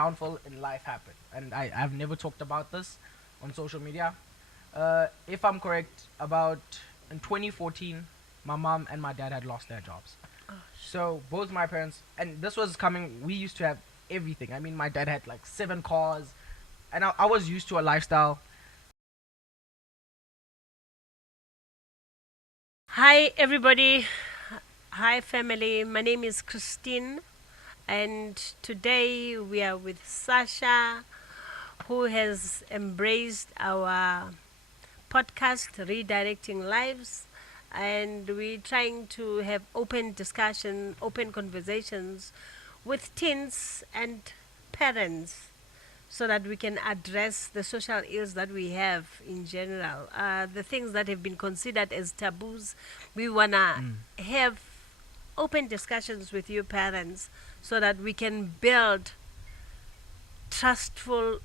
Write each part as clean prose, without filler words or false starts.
downfall in life happened, and I've never talked about this on social media. If I'm correct, about in 2014, my mom and my dad had lost their jobs. So both my parents, and this was coming. We used to have everything. I mean, my dad had like 7 cars, and I was used to a lifestyle. Hi, everybody. Hi, family. My name is Christine, and today we are with Sasha, who has embraced our podcast, Redirecting Lives. And we're trying to have open discussion, open conversations with teens and parents so that we can address the social ills that we have in general, the things that have been considered as taboos. We want to Mm. have open discussions with you parents so that we can build trustful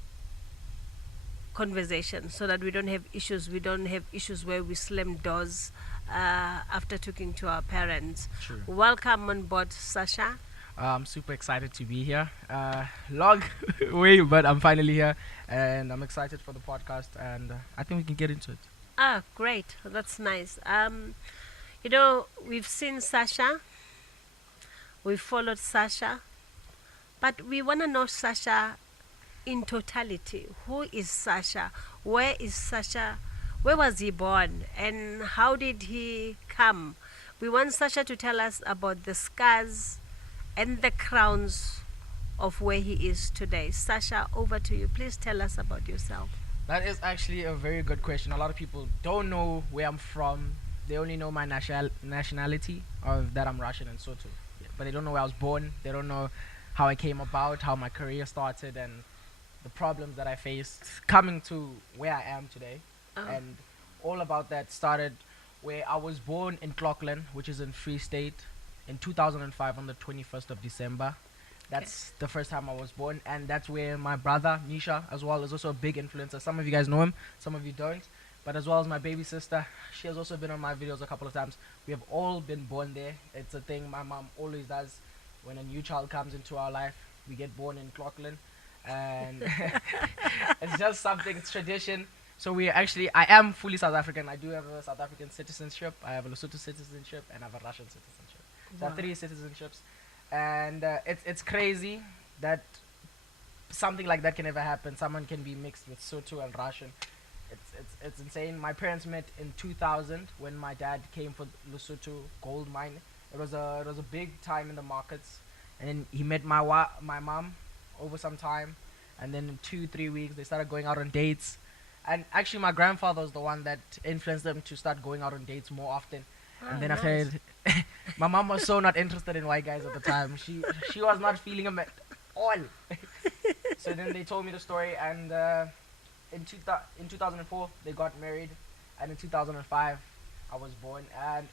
conversations so that we don't have issues where we slam doors after talking to our parents. True. Welcome on board, Sasha. I'm super excited to be here. Long way, but I'm finally here, and I'm excited for the podcast, and I think we can get into it. Ah, great. That's nice. We've seen Sasha, we've followed Sasha, but we want to know Sasha in totality. Who is Sasha? Where is Sasha? Where was he born? And how did he come? We want Sasha to tell us about the scars and the crowns of where he is today. Sasha, over to you. Please tell us about yourself. That is actually a very good question. A lot of people don't know where I'm from. They only know my nationality, of that I'm Russian and Soto. But they don't know where I was born. They don't know how I came about, how my career started, and the problems that I faced coming to where I am today. Oh, And all about that started where I was born in Clockland, which is in Free State, in 2005 on the 21st of December. That's the first time I was born, and that's where my brother Nisha, as well, is also a big influencer. Some of you guys know him, some of you don't, but as well as my baby sister, she has also been on my videos a couple of times. We have all been born there. It's a thing my mom always does. When a new child comes into our life, we get born in Clockland, and it's just something. It's tradition. So I am fully South African. I do have a South African citizenship. I have a Lesotho citizenship, and I have a Russian citizenship. So I have wow. 3 citizenships, and it's crazy that something like that can ever happen. Someone can be mixed with Soto and Russian. It's insane. My parents met in 2000 when my dad came for Lesotho gold mine. It was a big time in the markets, and then he met my mom over some time, and then in 2 3 weeks they started going out on dates. And actually, my grandfather was the one that influenced them to start going out on dates more often. Oh, And then after nice. it, my mom was so not interested in white guys at the time. She was not feeling him at all. So then they told me the story, and in 2004 they got married, and in 2005 I was born. And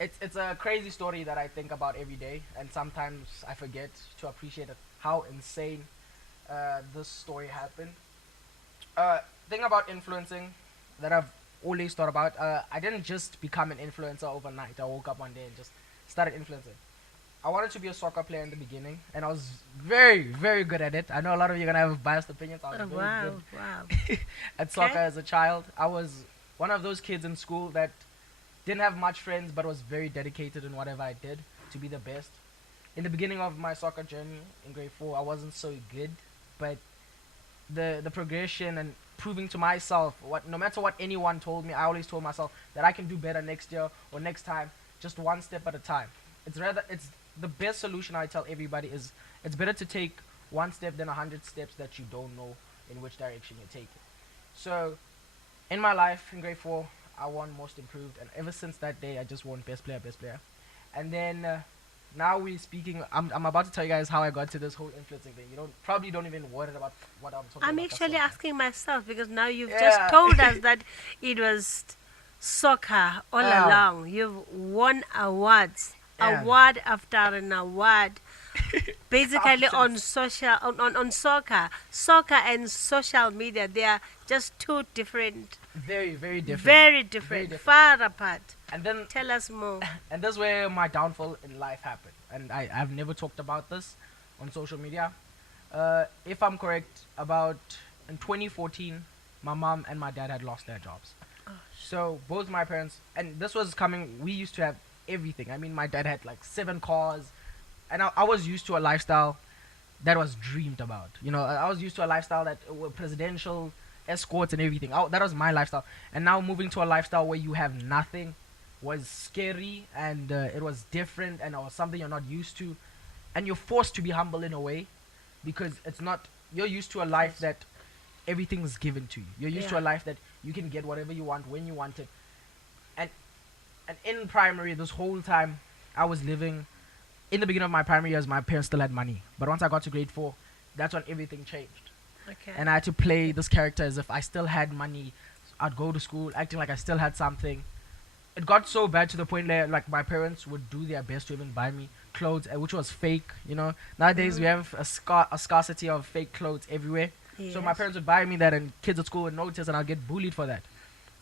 it's a crazy story that I think about every day, and sometimes I forget to appreciate it, how insane this story happened. Uh, Thing about influencing that I've always thought about. I didn't just become an influencer overnight. I woke up one day and just started influencing. I wanted to be a soccer player in the beginning, and I was very, very good at it. I know a lot of you are gonna have biased opinions. I was Oh, very wow, good wow. at soccer Okay. as a child. I was one of those kids in school that didn't have much friends, but was very dedicated in whatever I did to be the best. In the beginning of my soccer journey in grade 4, I wasn't so good, but the progression and proving to myself, what no matter what anyone told me, I always told myself that I can do better next year or next time, just one step at a time. It's the best solution I tell everybody is it's better to take one step than 100 steps that you don't know in which direction you're taking. So in my life in grade 4, I won most improved, and ever since that day I just won best player. And then now we're speaking. I'm about to tell you guys how I got to this whole influencing thing. You don't even worry about what I'm talking I'm about. That's actually soccer. asking myself because now you've just Yeah. told us that it was soccer all Yeah. along. You've won awards, Yeah. award after an award, basically on Confidence. social on soccer. Soccer and social media, they are just two different, Very, very different. very Very different, different. far apart. And then Tell us more. and that's where my downfall in life happened. And I've never talked about this on social media. If I'm correct, about in 2014, my mom and my dad had lost their jobs. So both my parents, and this was coming. We used to have everything. I mean, my dad had like 7 cars, and I was used to a lifestyle that was dreamed about. I was used to a lifestyle that with presidential escorts and everything. That was my lifestyle. And now moving to a lifestyle where you have nothing was scary, and it was different, and it was something you're not used to, and you're forced to be humble in a way, because it's not you're used to a life that everything's given to you. You're used to a Yeah. life that you can get whatever you want when you want it. And and in primary, this whole time, I was living. In the beginning of my primary years, my parents still had money. But once I got to grade 4, that's when everything changed. Okay. And I had to play this character as if I still had money. I'd go to school acting like I still had something. It got so bad to the point where like my parents would do their best to even buy me clothes, which was fake. Nowadays we have a scarcity of fake clothes everywhere. So my Yes. parents would buy me that, and kids at school would notice, and I'd get bullied for that.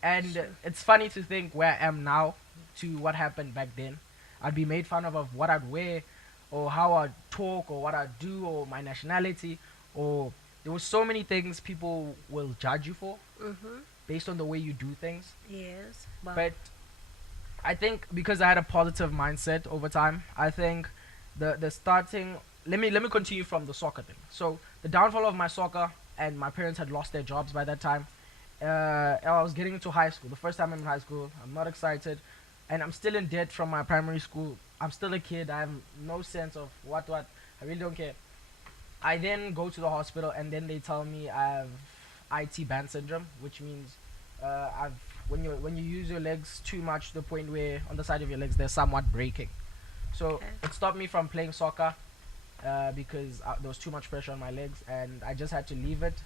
And Sure. it's funny to think where I am now to what happened back then. I'd be made fun of what I'd wear, or how I'd talk, or what I'd do, or my nationality, or there were so many things people will judge you for Mhm. based on the way you do things. Yes. Wow. But I think because I had a positive mindset over time, I think the starting. Let me continue from the soccer thing. So the downfall of my soccer, and my parents had lost their jobs by that time. I was getting into high school. The first time I'm in high school, I'm not excited, and I'm still in debt from my primary school. I'm still a kid. I have no sense of what. I really don't care. I then go to the hospital, and then they tell me I have IT band syndrome, which means I've when you use your legs too much to the point where on the side of your legs they're somewhat breaking. So Okay. it stopped me from playing soccer because there was too much pressure on my legs, and I just had to leave it.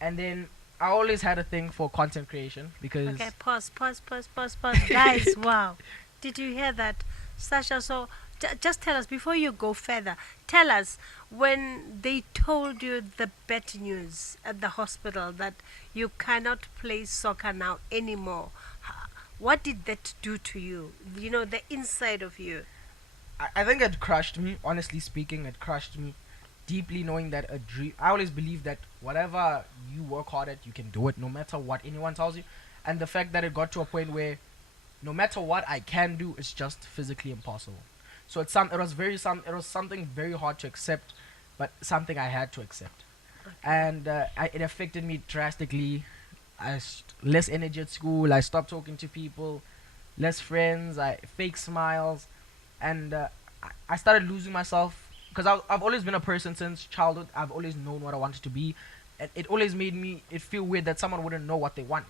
And then I always had a thing for content creation because Okay, pause. Guys, wow. Did you hear that? Sasha, so just tell us, before you go further, tell us when they told you the bad news at the hospital that you cannot play soccer now anymore. What did that do to you? The inside of you. I think it crushed me. Honestly speaking, it crushed me deeply, knowing that a dream. I always believe that whatever you work hard at, you can do it, no matter what anyone tells you. And the fact that it got to a point where no matter what I can do, it's just physically impossible. So it was something very hard to accept, but something I had to accept. And it affected me drastically. Less energy at school. I stopped talking to people, less friends. I fake smiles, and I started losing myself because I've always been a person since childhood. I've always known what I wanted to be, and it always made me it feel weird that someone wouldn't know what they want.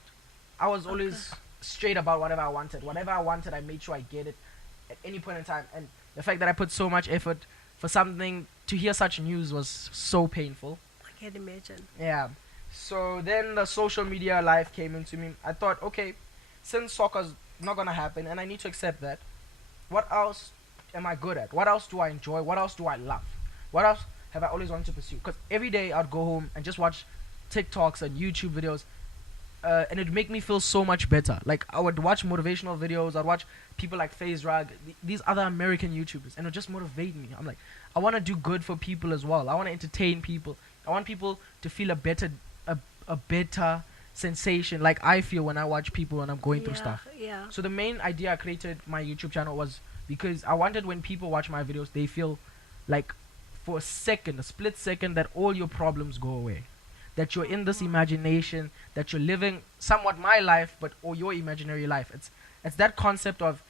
I was always straight about whatever I wanted. Whatever I wanted, I made sure I get it at any point in time. And the fact that I put so much effort for something to hear such news was so painful. I can imagine. Yeah. So then the social media life came into me. I thought, okay, since soccer's not gonna happen, and I need to accept that, what else am I good at? What else do I enjoy? What else do I love? What else have I always wanted to pursue? Because every day I'd go home and just watch TikToks and YouTube videos, and it'd make me feel so much better. Like I would watch motivational videos. I'd watch people like FaZe Rug, these other American YouTubers, and it would just motivate me. I'm like, I want to do good for people as well. I want to entertain people. I want people to feel a better sensation like I feel when I watch people when I'm going through stuff. Yeah. So the main idea I created my YouTube channel was because I wanted when people watch my videos, they feel like for a second, a split second, that all your problems go away. That you're in this imagination, that you're living somewhat my life, but or your imaginary life. It's that concept of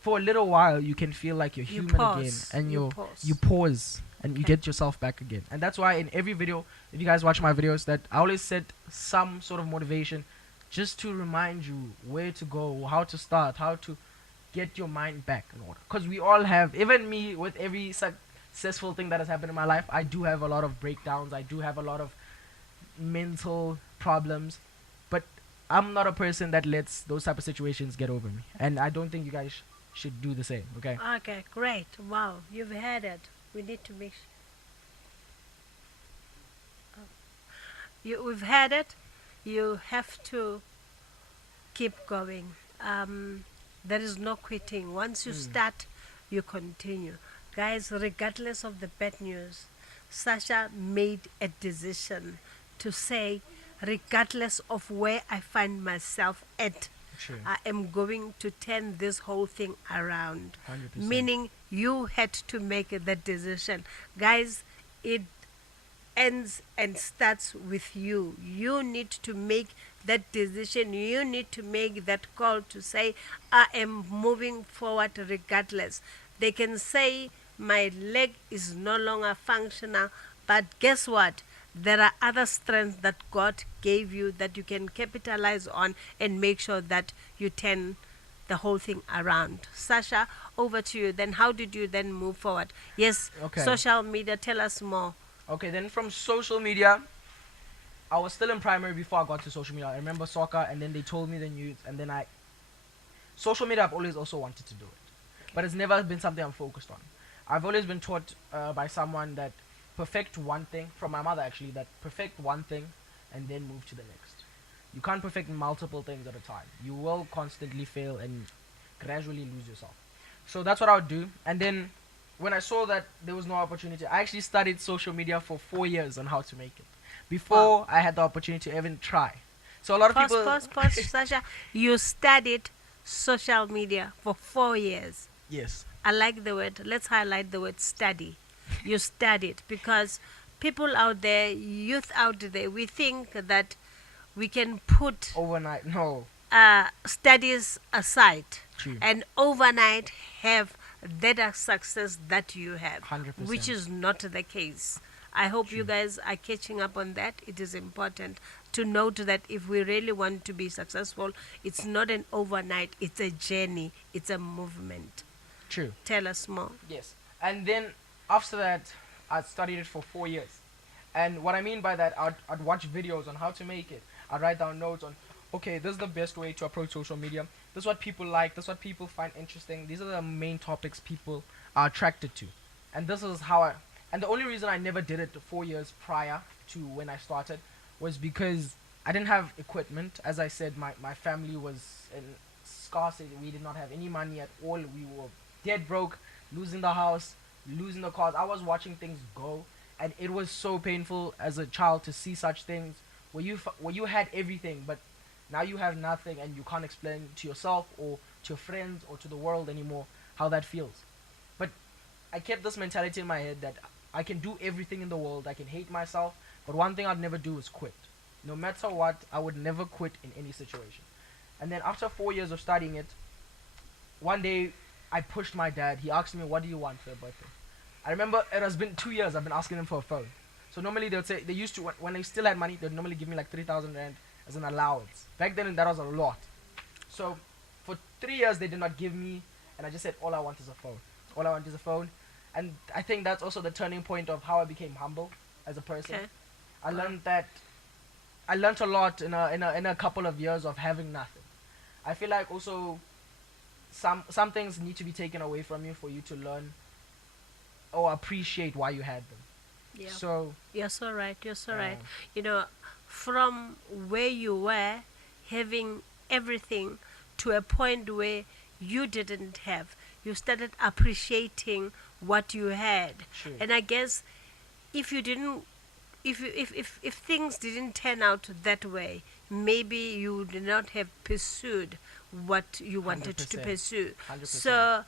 for a little while you can feel like you're You human again, pause. and You you pause. you pause and you Okay. get yourself back again. And that's why in every video, if you guys watch my videos, that I always set some sort of motivation just to remind you where to go, how to start, how to get your mind back in order. Because we all have, even me, with every successful thing that has happened in my life, I do have a lot of breakdowns. I do have a lot of mental problems, but I'm not a person that lets those type of situations get over me, and I don't think you guys should do the same. Okay. Okay, great. Wow, you've heard it. We need to make we've had it. You have to keep going. There is no quitting. Once you start, you continue. Guys, regardless of the bad news, Sasha made a decision to say, regardless of where I find myself at, True. I am going to turn this whole thing around. 100%. Meaning, you had to make that decision. Guys, it ends and starts with you. You need to make that decision. You need to make that call to say, I am moving forward regardless. They can say, my leg is no longer functional, but guess what? There are other strengths that God gave you that you can capitalize on and make sure that you turn the whole thing around. Sasha, over to you. Then, how did you then move forward? Yes, Okay. social media, tell us more. Okay, then from social media, I was still in primary before I got to social media. I remember soccer, and then they told me the news, and then social media, I've always also wanted to do it, but it's never been something I'm focused on. I've always been taught by someone that perfect one thing, from my mother actually, that perfect one thing and then move to the next. You can't perfect multiple things at a time. You will constantly fail and gradually lose yourself. So that's what I would do. And then when I saw that there was no opportunity, I actually studied social media for 4 years on how to make it before I had the opportunity to even try. So a lot of people. Pause, Sasha. You studied social media for 4 years. Yes. I like the word. Let's highlight the word study. You studied because people out there, youth out there, we think that we can put Overnight. No. studies aside True. and overnight have that success that you have, 100%. which is not the case. I hope you True. guys are catching up on that. It is important to note that if we really want to be successful, it's not an overnight, it's a journey, it's a movement. True. Tell us more. Yes. And then after that, I studied it for 4 years. And what I mean by that, I'd watch videos on how to make it. I'd write down notes on, okay, this is the best way to approach social media. This is what people like. This is what people find interesting. These are the main topics people are attracted to. And this is how and the only reason I never did it 4 years prior to when I started was because I didn't have equipment. As I said, my family was in scarcity. We did not have any money at all. We were dead broke, losing the house, losing the cars. I was watching things go, and it was so painful as a child to see such things where you had everything, but now you have nothing, and you can't explain to yourself or to your friends or to the world anymore how that feels. But I kept this mentality in my head that I can do everything in the world. I can hate myself, but one thing I'd never do is quit. No matter what, I would never quit in any situation. And then after 4 years of studying it, one day I pushed my dad. He asked me, "What do you want for your birthday?" I remember it has been 2 years. I've been asking him for a phone. So normally they would say, they used to, when they still had money, they'd normally give me like 3,000 rand as an allowance. Back then that was a lot. So for 3 years they did not give me, and I just said, all I want is a phone. All I want is a phone. And I think that's also the turning point of how I became humble as a person. Okay. I learned a lot in a couple of years of having nothing. I feel like also some things need to be taken away from you for you to learn or appreciate why you had them. Yeah. So You're so right. You're so right. uh, You know, from where you were, having everything, to a point where you didn't have, you started appreciating what you had. true. And I guess if you didn't, if things didn't turn out that way, maybe you would not have pursued what you wanted to 100%. pursue. 100%. So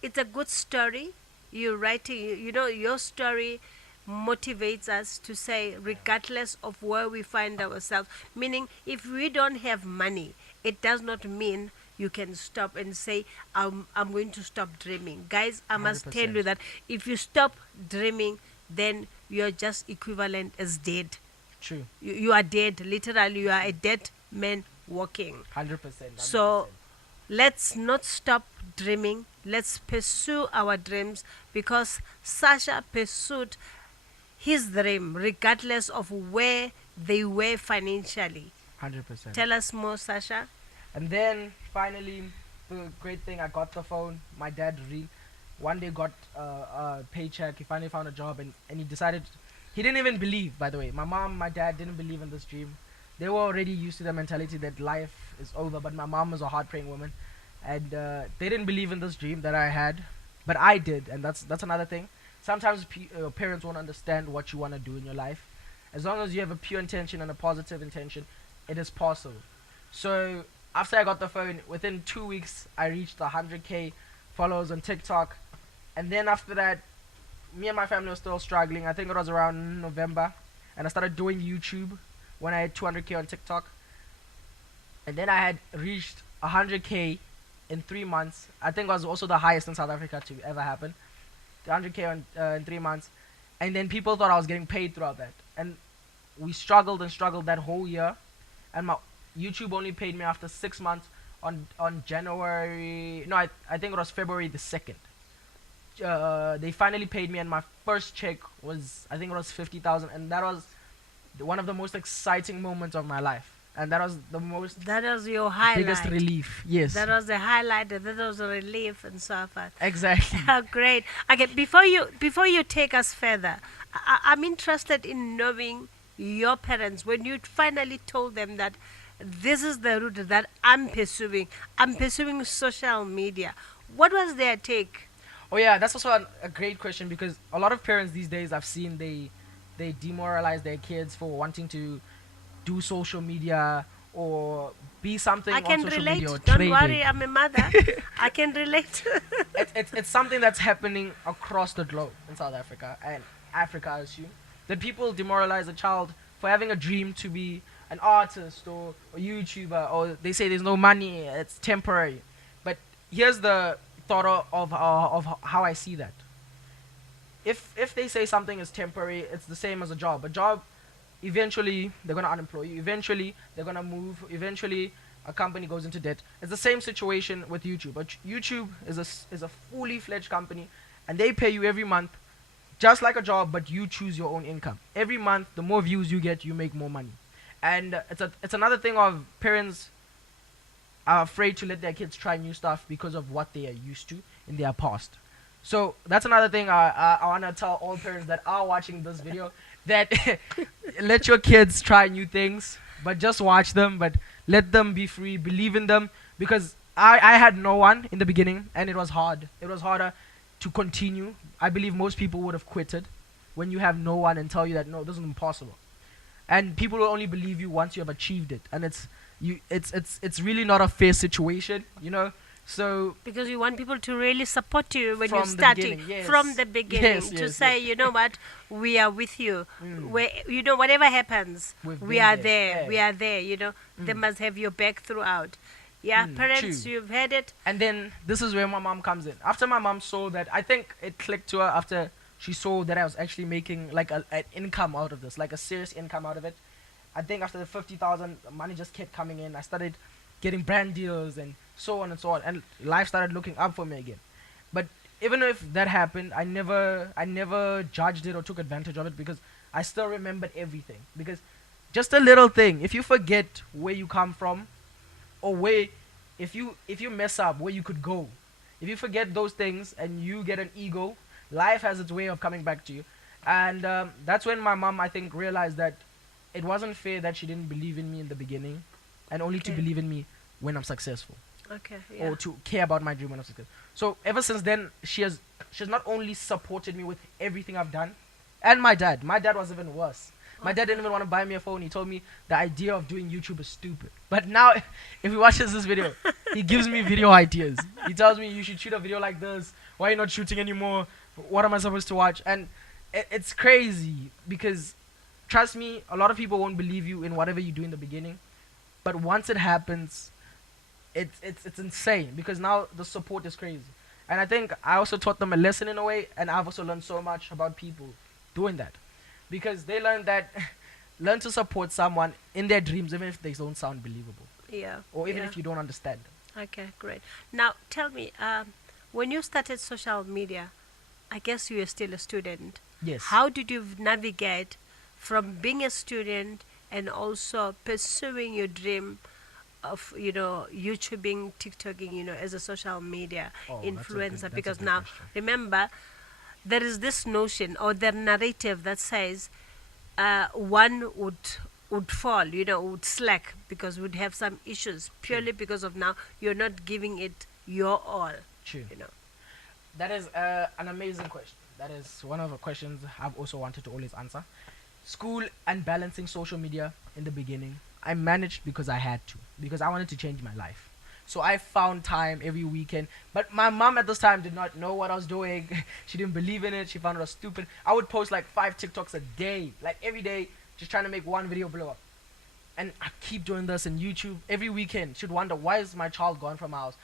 it's a good story. You're writing, you know, your story motivates us to say, regardless of where we find ourselves, meaning if we don't have money, it does not mean you can stop and say, I'm going to stop dreaming. Guys, I must tell you 100%. that if you stop dreaming, then you're just equivalent as dead. True. You are dead. Literally, you are a dead man walking. 100%. So let's not stop dreaming. Let's pursue our dreams, because Sasha pursued his dream regardless of where they were financially. 100%. Tell us more, Sasha. And then finally, the great thing, I got the phone. My dad one day got a paycheck. He finally found a job, and he decided. He didn't even believe, by the way. My mom, my dad didn't believe in this dream. They were already used to the mentality that life is over. But my mom was a hard-praying woman, and they didn't believe in this dream that I had, but I did, and that's another thing. sometimes parents won't understand what you want to do in your life. As long as you have a pure intention and a positive intention, it is possible. So after I got the phone, within 2 weeks, I reached 100K followers on TikTok. And then after that, me and my family were still struggling. I think it was around November. And I started doing YouTube when I had 200K on TikTok. And then I had reached 100K in 3 months. I think it was also the highest in South Africa to ever happen. 100K in 3 months. And then people thought I was getting paid throughout that. And we struggled and struggled that whole year. And my YouTube only paid me after 6 months on January. No, I think it was February the 2nd. They finally paid me, and my first check was, I think it was 50,000, and that was one of the most exciting moments of my life. And that was the most That was your highlight. biggest relief. Yes, That was the highlight, and that was a relief and so forth. exactly. How great. Okay, before you take us further, I'm interested in knowing your parents when you finally told them that this is the route that I'm pursuing. I'm pursuing social media. What was their take? Oh yeah, that's also a great question, because a lot of parents these days I've seen they demoralize their kids for wanting to do social media or be something I on can social relate. media or Don't trading. worry, I'm a mother. I can relate. It's something that's happening across the globe in South Africa and Africa, I assume. That people demoralize a child for having a dream to be an artist or a YouTuber, or they say there's no money, it's temporary. But here's the thought of how I see that. If they say something is temporary, it's the same as a job. A job, eventually they're gonna unemploy you. Eventually they're gonna move. Eventually a company goes into debt. It's the same situation with YouTube. But YouTube is a fully fledged company, and they pay you every month, just like a job. But you choose your own income. Every month, the more views you get, you make more money. And it's another thing of parents are afraid to let their kids try new stuff because of what they are used to in their past. So that's another thing I want to tell all parents that are watching this video, that let your kids try new things, but just watch them, but let them be free, believe in them, because I had no one in the beginning, and it was hard. It was harder to continue. I believe most people would have quitted when you have no one and tell you that, no, this is impossible. And people will only believe you once you have achieved it, and it's really not a fair situation, you know. So Because you want people to really support you when you're From the starting beginning, yes. from the beginning, Yes, to yes, say, yes. you know what, we are with you. Mm. Where, you know, whatever happens, We've we been are there. there. Yeah. We are there. You know, they must have your back throughout. Yeah, parents, true. you've heard it. And then this is where my mom comes in. After my mom saw that, I think it clicked to her after she saw that I was actually making like an income out of this, like a serious income out of it. I think after the 50,000, money just kept coming in. I started getting brand deals and so on and so on, and life started looking up for me again. But even if that happened, I never judged it or took advantage of it, because I still remembered everything. Because just a little thing, if you forget where you come from, or if you mess up where you could go, if you forget those things and you get an ego, life has its way of coming back to you. And that's when my mom, I think, realized that it wasn't fair that she didn't believe in me in the beginning, and only to Okay. believe in me when I'm successful, Okay, yeah. or to care about my dream when I'm successful. So ever since then, she's not only supported me with everything I've done, and my dad was even worse. My dad didn't even want to buy me a phone. He told me the idea of doing YouTube is stupid. But now, if he watches this video, he gives me video ideas. He tells me, you should shoot a video like this. Why are you not shooting anymore? What am I supposed to watch? And it's crazy, because trust me, a lot of people won't believe you in whatever you do in the beginning. But once it happens, it's insane, because now the support is crazy. And I think I also taught them a lesson in a way, and I've also learned so much about people doing that. Because they learn that learn to support someone in their dreams, even if they don't sound believable, Yeah. or even yeah. if you don't understand them. Okay, great. Now, tell me, when you started social media, I guess you were still a student. Yes. How did you navigate from being a student and also pursuing your dream of, you know, YouTubing, TikToking, you know, as a social media Oh, that's a influencer? good Because question. now, remember, there is this notion or the narrative that says one would fall, you know, would slack because would have some issues purely because of now you're not giving it your all, True. you know. That is an amazing question. That is one of the questions I've also wanted to always answer. School and balancing social media in the beginning. I managed because I had to, because I wanted to change my life. So I found time every weekend. But my mom at this time did not know what I was doing. She didn't believe in it. She found it was stupid. I would post like 5 TikToks a day, like every day, just trying to make one video blow up. And I keep doing this in YouTube every weekend. She'd wonder, why is my child gone from my house?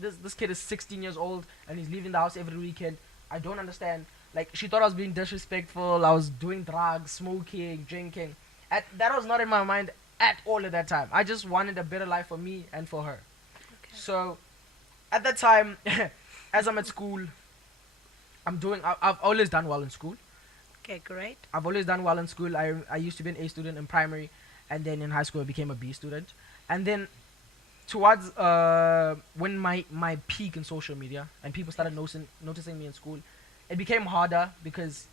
This kid is 16 years old and he's leaving the house every weekend. I don't understand. Like, she thought I was being disrespectful. I was doing drugs, smoking, drinking. That was not in my mind at all at that time. I just wanted a better life for me and for her. Okay. So at that time, as I'm at school, I've always done well in school. Okay, great. I've always done well in school. I used to be an A student in primary, and then in high school I became a B student. And then towards when my peak in social media and people started noticing me in school, it became harder because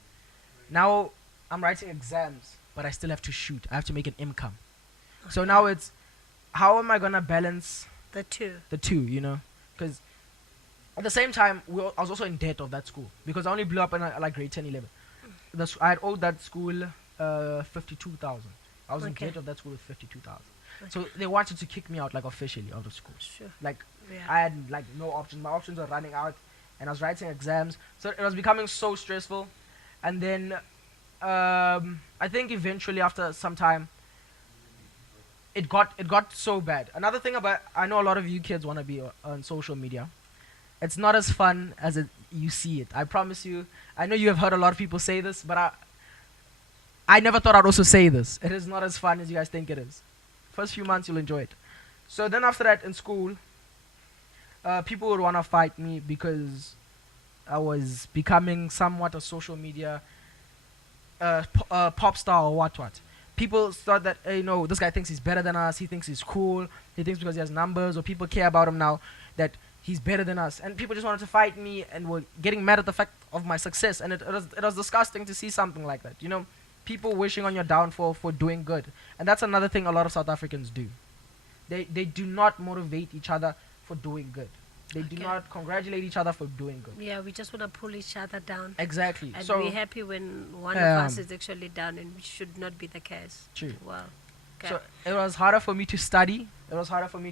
now I'm writing exams, but I still have to shoot. I have to make an income. So now it's, how am I gonna balance The two. the two? Because at the same time, I was also in debt of that school because I only blew up in like grade 10, 11. I had owed that school 52,000. I was in Okay. debt of that school with 52,000. Okay. So they wanted to kick me out, like, officially out of school. Sure. Like, Yeah. I had like no options. My options were running out, and I was writing exams. So it was becoming so stressful. And then I think eventually after some time, it got so bad. Another thing about, I know a lot of you kids want to be on social media. It's not as fun as you see it. I promise you. I know you have heard a lot of people say this, but I never thought I'd also say this. It is not as fun as you guys think it is. First few months you'll enjoy it. So then after that in school, people would want to fight me because I was becoming somewhat a social media pop star or what. People thought that, hey, no, this guy thinks he's better than us. He thinks he's cool. He thinks because he has numbers, or people care about him now, that he's better than us. And people just wanted to fight me and were getting mad at the fact of my success. And it was disgusting to see something like that. People wishing on your downfall for doing good. And that's another thing a lot of South Africans do. They do not motivate each other for doing good. They do Okay. not congratulate each other for doing good. Yeah, we just want to pull each other down. Exactly. And So we're happy when one of us is actually down, and it should not be the case. True. Wow. Okay. So it was harder for me to study. It was harder for me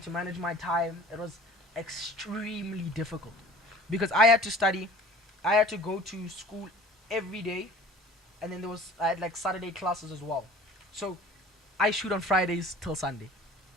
to manage my time. It was extremely difficult because I had to study. I had to go to school every day, and then I had like Saturday classes as well. So I shoot on Fridays till Sunday.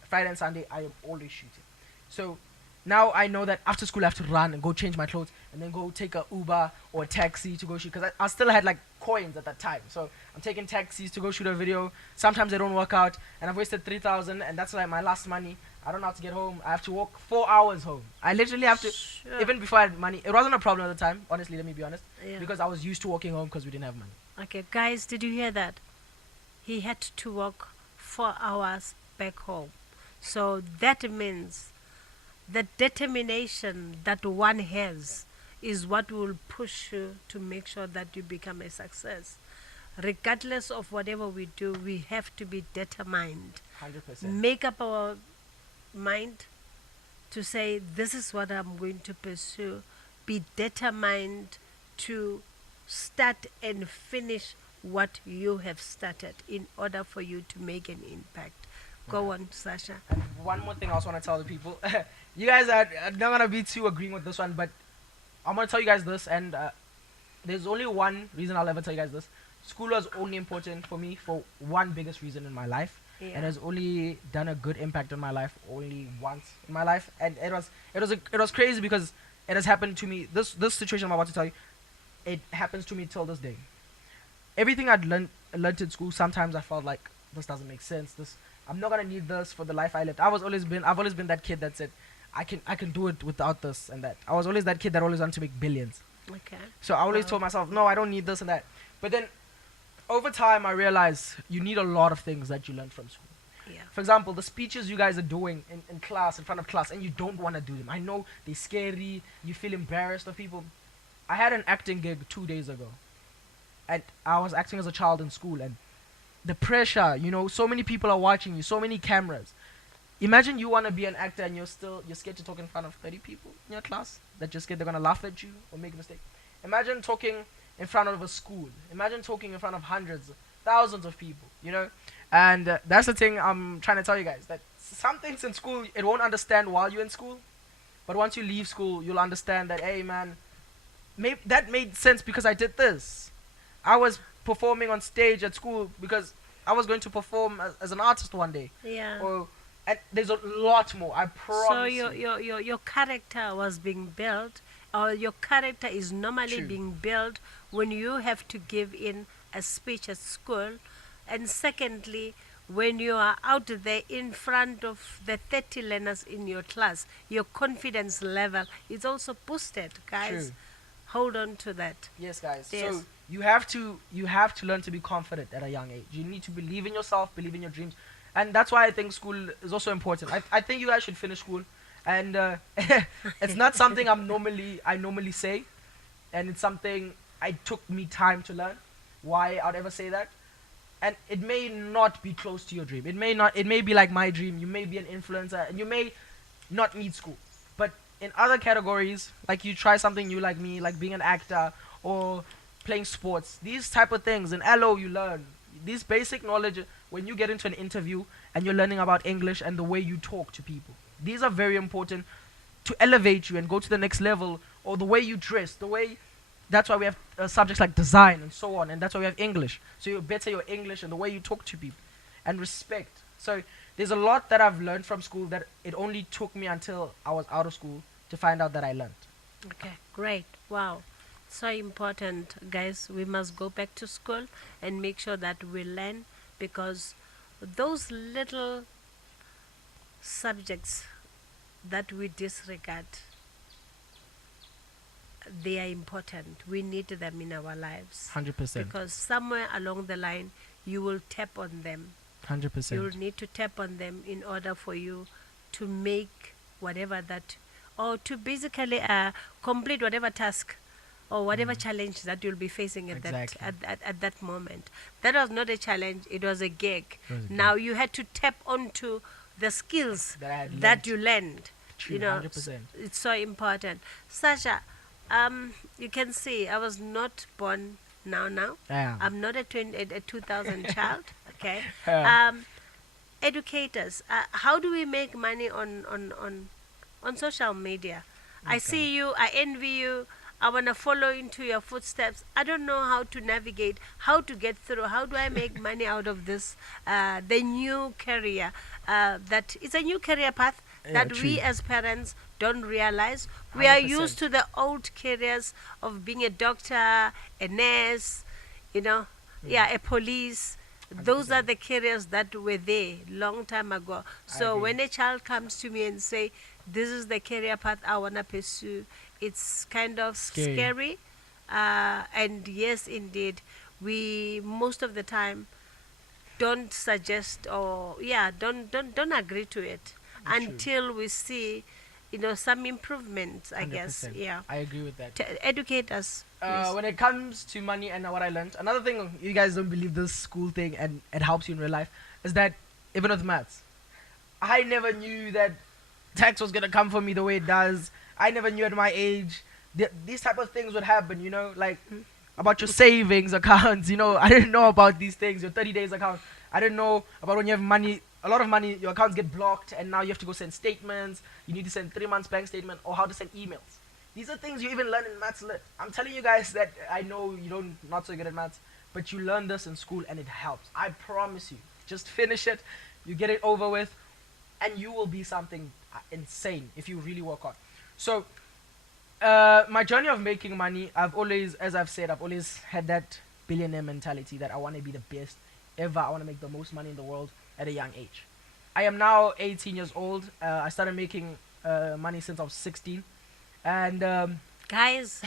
Friday and Sunday I am always shooting. So now I know that after school I have to run and go change my clothes and then go take a Uber or a taxi to go shoot, because I still had like coins at that time. So I'm taking taxis to go shoot a video. Sometimes they don't work out, and I've wasted 3,000, and that's like my last money. I don't know how to get home. I have to walk 4 hours home. I literally have to, Sure. even before I had money, it wasn't a problem at the time, honestly, let me be honest, Yeah. because I was used to walking home because we didn't have money. Okay, guys, did you hear that? He had to walk 4 hours back home. So that means the determination that one has is what will push you to make sure that you become a success. Regardless of whatever we do, we have to be determined. 100%. Make up our mind to say, this is what I'm going to pursue. Be determined to start and finish what you have started in order for you to make an impact. Go on, Sasha. And one more thing I also want to tell the people. You guys are not going to be too agreeing with this one, but I'm going to tell you guys this, and there's only one reason I'll ever tell you guys this. School was only important for me for one biggest reason in my life, Yeah. and has only done a good impact in my life only once in my life, and it was crazy because it has happened to me. This situation I'm about to tell you, it happens to me till this day. Everything I'd learned in school, sometimes I felt like this doesn't make sense. I'm not gonna need this for the life I lived. I've always been that kid that said, I can do it without this and that. I was always that kid that always wanted to make billions. Okay. So I always Wow. told myself, no, I don't need this and that. But then over time I realized you need a lot of things that you learned from school. Yeah. For example, the speeches you guys are doing in class, in front of class, and you don't want to do them. I know they're scary, you feel embarrassed of people. I had an acting gig 2 days ago, and I was acting as a child in school, and the pressure, so many people are watching you, so many cameras. Imagine you want to be an actor and you're scared to talk in front of 30 people in your class that you're scared they're gonna laugh at you or make a mistake. Imagine talking in front of a school. Imagine talking in front of hundreds, thousands of people. And that's the thing I'm trying to tell you guys, that some things in school it won't understand while you're in school, but once you leave school you'll understand that, hey man, that made sense because I did this. I was performing on stage at school because I was going to perform as an artist one day. Yeah. And there's a lot more, I promise. So your character was being built, or your character is normally True. being built when you have to give in a speech at school, and secondly, when you are out there in front of the 30 learners in your class, your confidence level is also boosted, guys. True. Hold on to that. Yes, guys. Yes. So you have to learn to be confident at a young age. You need to believe in yourself, believe in your dreams, and that's why I think school is also important. I think you guys should finish school, and it's not something I normally say, and it's something I took me time to learn. Why I'd ever say that, and it may not be close to your dream. It may be like my dream. You may be an influencer, and you may not need school, but in other categories, like you try something new, like me, like being an actor or playing sports, these type of things in LO you learn these basic knowledge when you get into an interview and you're learning about English and the way you talk to people. These are very important to elevate you and go to the next level, or the way you dress, that's why we have subjects like design and so on, and that's why we have English, so you better your English and the way you talk to people and respect. So there's a lot that I've learned from school that it only took me until I was out of school to find out that I learned. Okay, great. Wow. So important, guys. We must go back to school and make sure that we learn, because those little subjects that we disregard, they are important. We need them in our lives. 100%. Because somewhere along the line, you will tap on them. 100%. You will need to tap on them in order for you to make whatever that, or to basically complete whatever task or whatever challenge that you'll be facing at Exactly. at that moment. That was not a challenge, it was a gig. It was a Now you had to tap onto the skills That I had that learnt. you learned. True, You know, 100%. it's so important. Sasha, you can see I was not born now. Yeah. I'm not a 2000 child. Okay. Yeah. Educators, how do we make money on social media? I see you, I envy you, I want to follow into your footsteps. I don't know how to navigate, how to get through, how do I make money out of this, the new career, that is a new career path Yeah, that true. we as parents don't realize. We are 100%. used to the old careers of being a doctor, a nurse, a police. Those are the careers that were there long time ago. So agree. when a child comes to me and say, this is the career path I want to pursue, it's kind of scary. And yes, indeed, we most of the time don't suggest, or don't agree to it True. until we see some improvements, I guess. 100%. Yeah. I agree with that. Educate us, please. When it comes to money and what I learned, another thing, you guys don't believe this school thing and it helps you in real life, is that even with maths, I never knew that tax was gonna come for me the way it does. I never knew at my age these type of things would happen, like about your savings accounts, I didn't know about these things, your 30 days account. I didn't know about when you have money, a lot of money, your accounts get blocked and now you have to go send statements, you need to send 3 months bank statement, or how to send emails. These are things you even learn in maths lit. I'm telling you guys that I know you don't not so good at maths, but you learn this in school and it helps. I promise you. Just finish it, you get it over with, and you will be something insane if you really work hard. So, my journey of making money, I've always had that billionaire mentality that I want to be the best ever. I want to make the most money in the world at a young age. I am now 18 years old. I started making money since I was 16. And Guys,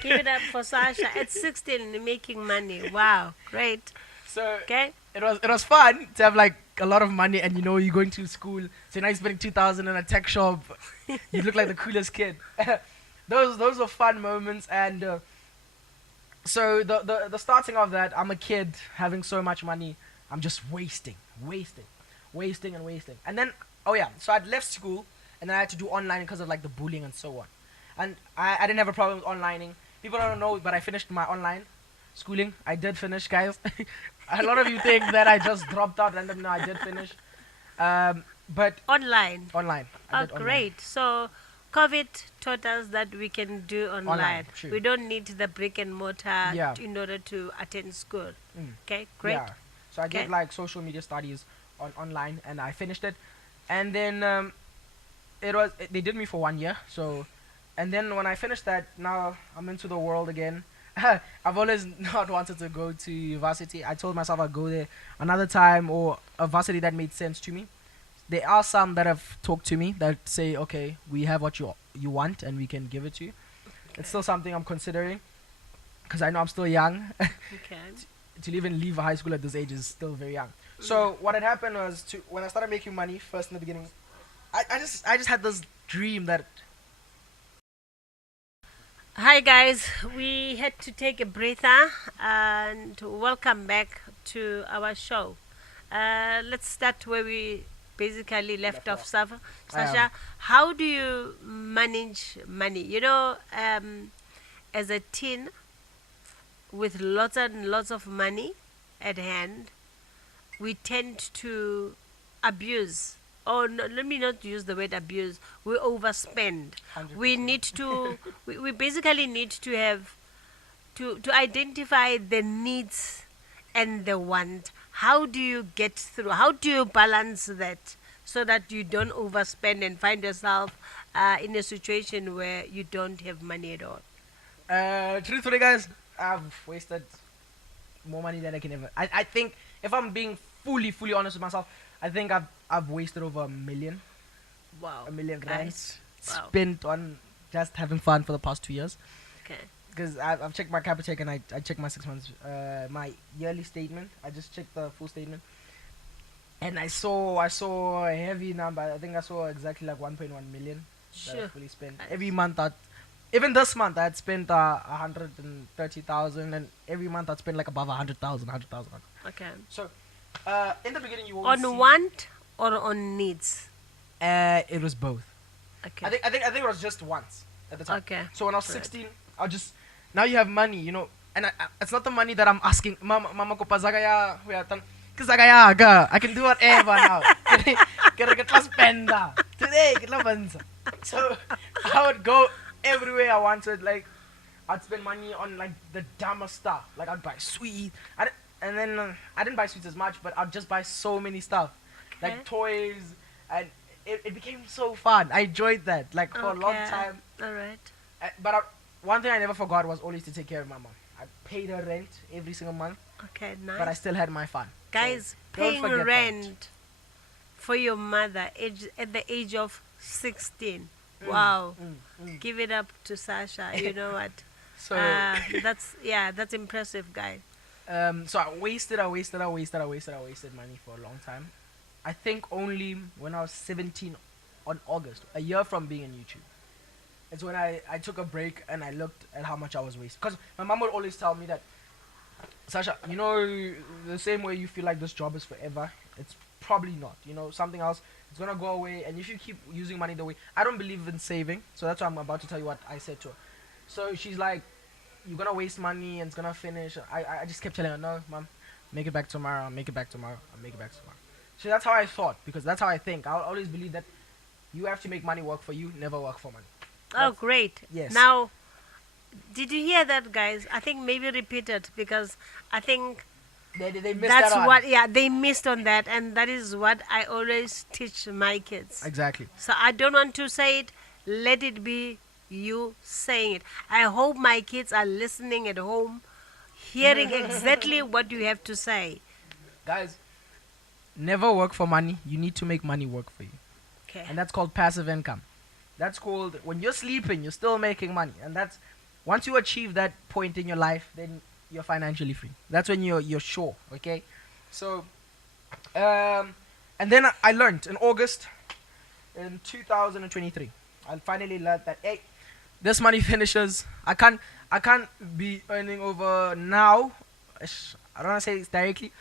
give it up for Sasha at 16 making money. Wow, great. so Okay. it was fun to have like a lot of money, and you're going to school, so now you're spending 2,000 in a tech shop. You look like the coolest kid. those were fun moments. And so the starting of that, I'm a kid having so much money, I'm just wasting, and then Oh yeah, so I'd left school and then I had to do online because of like the bullying and so on. And I didn't have a problem with onlining. People don't know, but I finished my online schooling. I did finish, guys. A lot of you think that I just dropped out randomly. No, I did finish. But Online. online, I Oh, did online. great. So, COVID taught us that we can do Online, online. true. We don't need the brick and mortar Yeah. in order to attend school. Mm. Okay, great. Yeah. So I did Okay. like social media studies on online, and I finished it. And then they did me for 1 year. So, and then when I finished that, now I'm into the world again. I've always not wanted to go to university. I told myself I'd go there another time or a varsity that made sense to me. There are some that have talked to me that say, okay, we have what you want and we can give it to you. It's still something I'm considering because I know I'm still young. Okay. To even leave high school at this age is still very young. So what had happened was when I started making money first in the beginning, I just had this dream that Hi guys, we had to take a breather and welcome back to our show. Let's start where we basically left Left off, off. Sasha. How do you manage money? As a teen with lots and lots of money at hand, we tend to abuse. Oh, no, let me not use the word abuse. We overspend. We 100%. need to. We basically need to have to identify the needs and the want. How do you get through? How do you balance that so that you don't overspend and find yourself in a situation where you don't have money at all? Truthfully, guys, I've wasted more money than I can ever. I think if I'm being fully honest with myself, I think I've wasted over Wow. a million Guys. rands Wow. spent on just having fun for the past 2 years. Okay. Because I've checked my Capitec and I checked my 6 months, my yearly statement. I just checked the full statement, and I saw a heavy number. I think I saw exactly like 1.1 million that I Sure. fully spent Nice. every month. Even this month I had spent 130,000, and every month I'd spend like above 100,000. Okay. So in the beginning you won't see, On want or on needs? it was both. Okay. I think it was just once at the time. Okay. So when I was Right. 16, I just now you have money, and it's not the money that I'm asking. Mama ko pa zagaya, zagaya ka. I can do whatever now. Kaya kita spenda today, kita bansa. So I would go everywhere I wanted. Like I'd spend money on like the dumbest stuff. Like I'd buy sweets. And then I didn't buy sweets as much, but I'd just buy so many stuff, Okay. like toys, and it became so fun. I enjoyed that, like for a long Okay. time. All right. But one thing I never forgot was always to take care of my mom. I paid her rent every single month, Okay. Nice. but I still had my fun. Guys, don't paying forget that. rent for your mother at the age of 16. Mm, Wow. mm. Give it up to Sasha. You know what? So That's impressive, guy. so I wasted money for a long time. I think only when I was 17 on August, a year from being on YouTube. It's when I took a break and I looked at how much I was wasting. Because my mom would always tell me that, Sasha, the same way you feel like this job is forever, it's probably not. Something else, it's going to go away. And if you keep using money the way, I don't believe in saving. So that's why I'm about to tell you what I said to her. So she's like, you're going to waste money and it's going to finish. I just kept telling her, no, mom, make it back tomorrow. I'll make it back tomorrow. I'll make it back tomorrow. So that's how I thought, because that's how I think. I'll always believe that you have to make money work for you, never work for money. Oh, That's- great. yes. Now, did you hear that, guys? I think maybe repeat it because I think They missed that's that on. what, yeah, they missed on that. And that is what I always teach my kids. Exactly. So I don't want to say it. Let it be you saying it. I hope my kids are listening at home, hearing exactly what you have to say. Guys, never work for money. You need to make money work for you. Okay. And that's called passive income. That's called, when you're sleeping, you're still making money. And that's, once you achieve that point in your life, then you're financially free. That's when you're sure, okay? So, and then I learned in August in 2023. I finally learned that, hey, this money finishes. I can't be earning over now. I don't want to say this directly.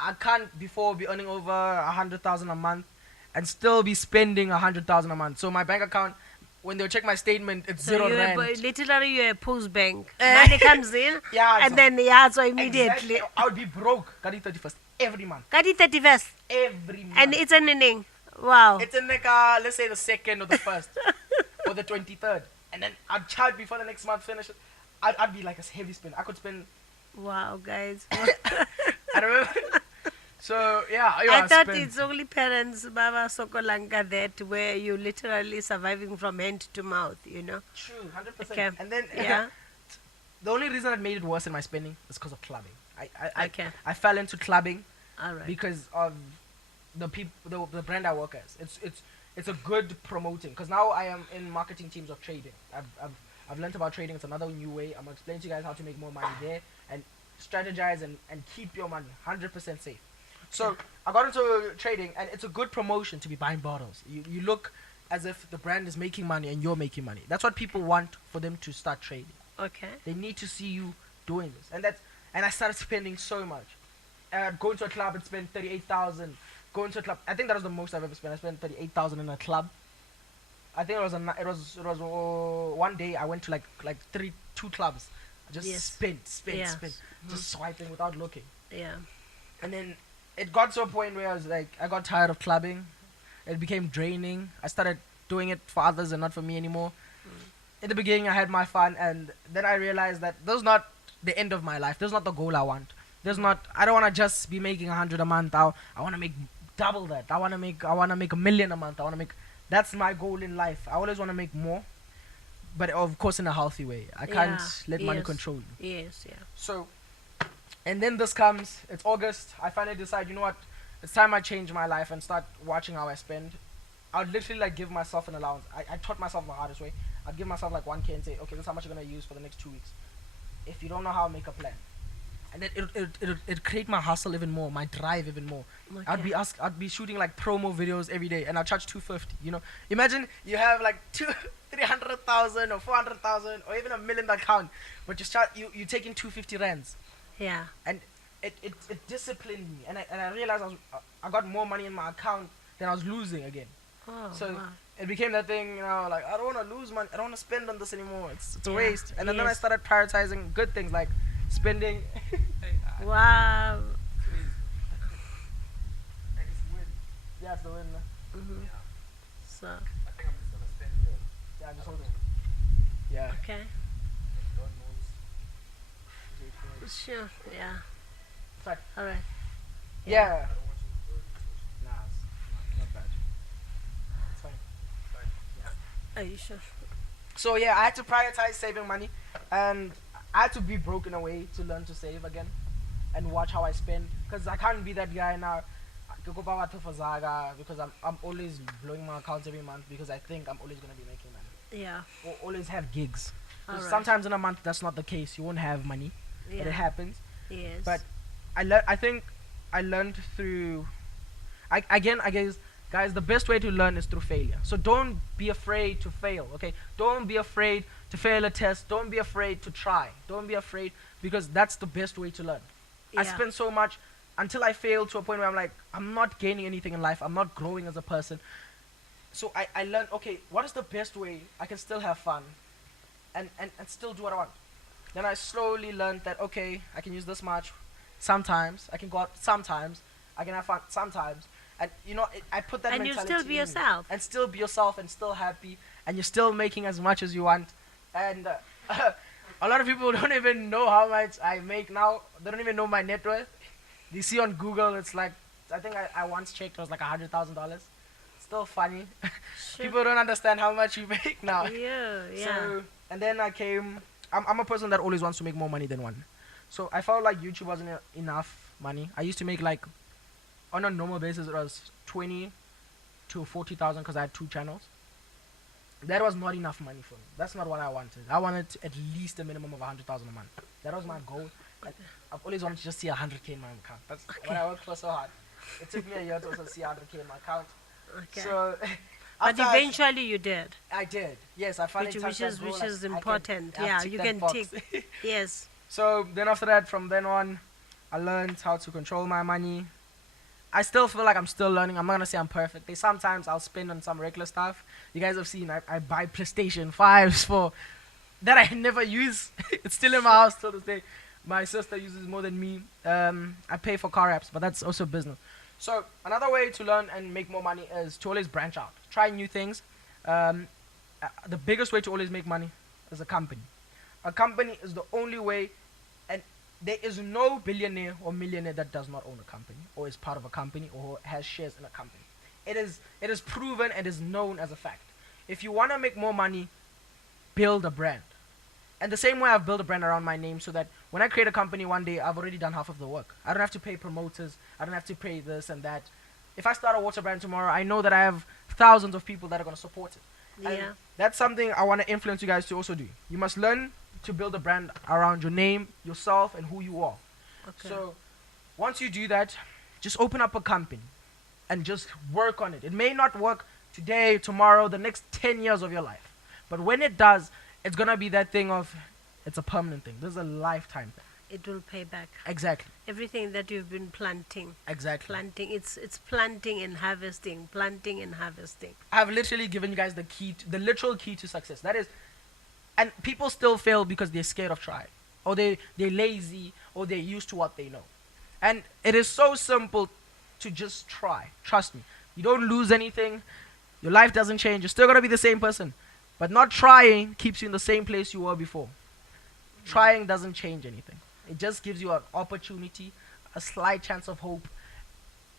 I can't before be earning over 100,000 a month, and still be spending 100,000 a month. So my bank account, when they'll check my statement, it's So zero you rand. literally you're a post bank. Money comes in, Yeah, and so then so immediately. exactly, I would be broke. Kadi 31st every month. Kadi 31st, Every month. and it's an inning. Wow. It's in like let's say the second or the first or the 23rd, and then I'd charge before the next month finishes. I'd be like a heavy spend. I could spend. Wow, guys. I remember. So yeah, I thought spend. it's only parents, Baba Sokolanka, that where you literally surviving from hand to mouth, you know. True, 100%. Okay. And then Yeah. the only reason that made it worse in my spending is because of clubbing. Okay. I fell into clubbing All right. because of the people, the brand I work as. It's a good promoting, because now I am in marketing teams of trading. I've learned about trading. It's another new way. I'm gonna explain to you guys how to make more money there and strategize and keep your money 100% safe. So I got into trading, and it's a good promotion to be buying bottles. You look as if the brand is making money and you're making money. That's what people want for them to start trading. Okay. They need to see you doing this, and I started spending so much. Going to a club and spend 38,000. Going to a club, I think that was the most I've ever spent. I spent 38,000 in a club. I think it was one day I went to like two clubs. I just Yes. spent, Yes. just swiping without looking. Yeah. And then it got to a point where I was like, I got tired of clubbing. It became draining. I started doing it for others and not for me anymore. In the beginning, I had my fun, and then I realized that that's not the end of my life. That's not the goal I want. I don't want to just be making 100 a month. I want to make double that. I want to make $1 million a month. That's my goal in life. I always want to make more, but of course in a healthy way. I can't let money Yes. control me. Yes. Yeah. So, and then this comes, it's August. I finally decide, you know what? It's time I change my life and start watching how I spend. I would literally like give myself an allowance. I taught myself the hardest way. I'd give myself like 1K and say, okay, this is how much you're going to use for the next 2 weeks. If you don't know how, make a plan. And then it create my hustle even more, my drive even more. Okay. I'd be shooting like promo videos every day, and I'll charge 250. You know, imagine you have like 300,000 or 400,000 or even $1 million account, but you taking 250 rands, Yeah. and it disciplined me, and I realized I got more money in my account than I was losing again. Oh. So wow. it became that thing, you know, like I don't want to lose money, I don't want to spend on this anymore. It's a Yeah. waste. And then I Yes. started prioritizing good things like spending. Wow. Yeah, it's the win. Mhm. So. I think I'm just gonna spend here. Yeah, just hold it. Yeah. Okay. God knows. Sure. Yeah. Fine. All right. Yeah. I don't want you to worry too much. Nah, it's not bad. It's fine. Are you sure? So yeah, I had to prioritize saving money, and I had to be broken away to learn to save again, and watch how I spend. Cause I can't be that guy now. Because I'm always blowing my accounts every month because I think I'm always gonna be making money. Yeah. Or always have gigs. 'Cause All right. sometimes in a month that's not the case. You won't have money, Yeah. but it happens. Yes. But I think I learned through. I guess, guys, the best way to learn is through failure. So don't be afraid to fail. Okay, don't be afraid to fail a test. Don't be afraid to try. Don't be afraid, because that's the best way to learn. I Yeah. spent so much until I failed to a point where I'm like, I'm not gaining anything in life. I'm not growing as a person. So I learned, okay, what is the best way I can still have fun and still do what I want. Then I slowly learned that, okay, I can use this much sometimes. I can go out sometimes. I can have fun sometimes. And, you know, I put that And you mentality still be in me. yourself. And still be yourself and still happy. And you're still making as much as you want. And a lot of people don't even know how much I make now. They don't even know my net worth. You see on Google, it's like, I think I once checked, it was like $100,000. Still funny. Sure. People don't understand how much you make now. Yeah. Yeah. So, and then I'm a person that always wants to make more money than one. So I felt like YouTube wasn't enough money. I used to make like, on a normal basis, it was 20 to 40,000 because I had 2 channels. That was not enough money for me. That's not what I wanted. I wanted at least a minimum of 100,000 a month. That was my goal. And I've always wanted to just see 100K in my account. That's what I worked for so hard. It took me a year to also see 100K in my account. Okay. So, But after I- eventually you did, I did. Yes, I finally touched that goal. which Like, is I can- important. I've Yeah, ticked you that can box. tick. Yes. So then after that, from then on, I learned how to control my money. I still feel like I'm still learning. I'm not gonna say I'm perfect. Sometimes I'll spend on some regular stuff. You guys have seen I buy PlayStation 5s for that I never use. It's still in my house till this day. My sister uses more than me. I pay for car apps, but that's also business. So another way to learn and make more money is to always branch out, try new things. The biggest way to always make money is a company. A company is the only way, and there is no billionaire or millionaire that does not own a company or is part of a company or has shares in a company. It is proven and is known as a fact. If you want to make more money, build a brand. And the same way I've built a brand around my name so that when I create a company one day, I've already done half of the work. I don't have to pay promoters. I don't have to pay this and that. If I start a water brand tomorrow, I know that I have thousands of people that are going to support it. And Yeah. that's something I want to influence you guys to also do. You must learn to build a brand around your name, yourself, and who you are. Okay. So once you do that, just open up a company and just work on it. It may not work today, tomorrow, the next 10 years of your life. But when it does, it's going to be that thing of, it's a permanent thing. This is a lifetime thing. It will pay back. Exactly. Everything that you've been planting. Exactly. Planting. It's planting and harvesting. Planting and harvesting. I've literally given you guys the key, the literal key to success. That is, and people still fail because they're scared of trying. Or they're lazy, or they're used to what they know. And it is so simple to just try. Trust me. You don't lose anything. Your life doesn't change. You're still going to be the same person. But not trying keeps you in the same place you were before. Trying doesn't change anything. It just gives you an opportunity, a slight chance of hope.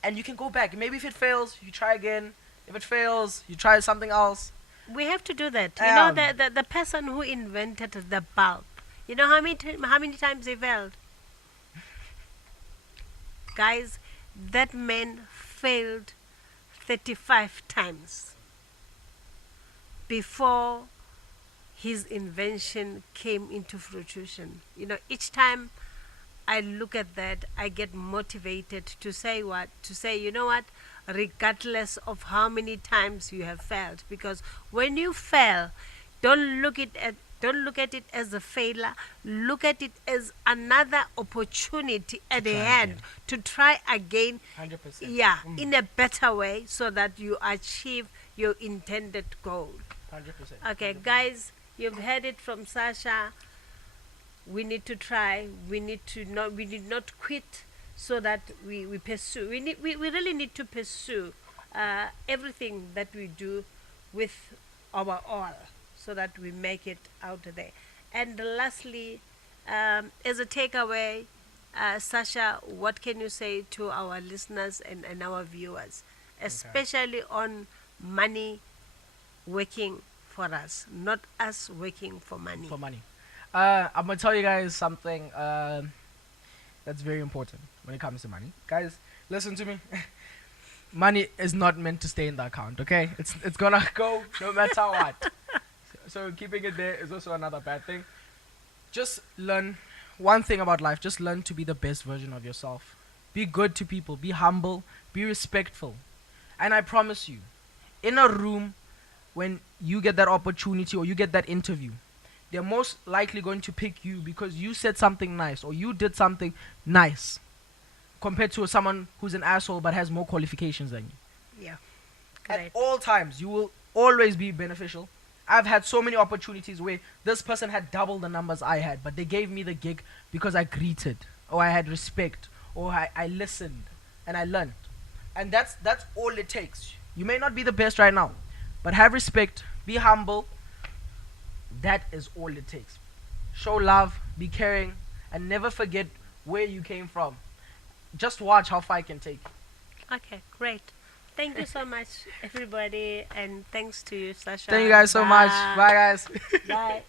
And you can go back. Maybe if it fails, you try again. If it fails, you try something else. We have to do that. You know, the person who invented the bulb, you know how many times he failed? Guys, that man failed 35 times before his invention came into fruition. You know, each time I look at that, I get motivated to say what? To say, you know what? Regardless of how many times you have failed. Because when you fail, don't look at it as a failure. Look at it as another opportunity at the hand again. to try again. 100%. Yeah, in a better way so that you achieve your intended goal. 100%. Okay, guys, you've heard it from Sasha. We need to try. We need not quit so that we pursue. We really need to pursue everything that we do with our all so that we make it out there. And lastly, as a takeaway, Sasha, what can you say to our listeners and our viewers, especially on money working for us, not us working for money? For money. I'm going to tell you guys something that's very important when it comes to money. Guys, listen to me. Money is not meant to stay in the account, okay? It's going to go no matter what. So keeping it there is also another bad thing. Just learn one thing about life. Just learn to be the best version of yourself. Be good to people. Be humble. Be respectful. And I promise you, in a room, when you get that opportunity or you get that interview, they're most likely going to pick you because you said something nice or you did something nice compared to someone who's an asshole but has more qualifications than you. Yeah, At correct. all times, you will always be beneficial. I've had so many opportunities where this person had double the numbers I had, but they gave me the gig because I greeted, or I had respect, or I listened, and I learned. And that's all it takes. You may not be the best right now, but have respect, be humble. That is all it takes. Show love, be caring, and never forget where you came from. Just watch how far I can take you. Okay, great. Thank you so much, everybody, and thanks to you, Sasha. Thank you guys so much. Bye, guys. Bye.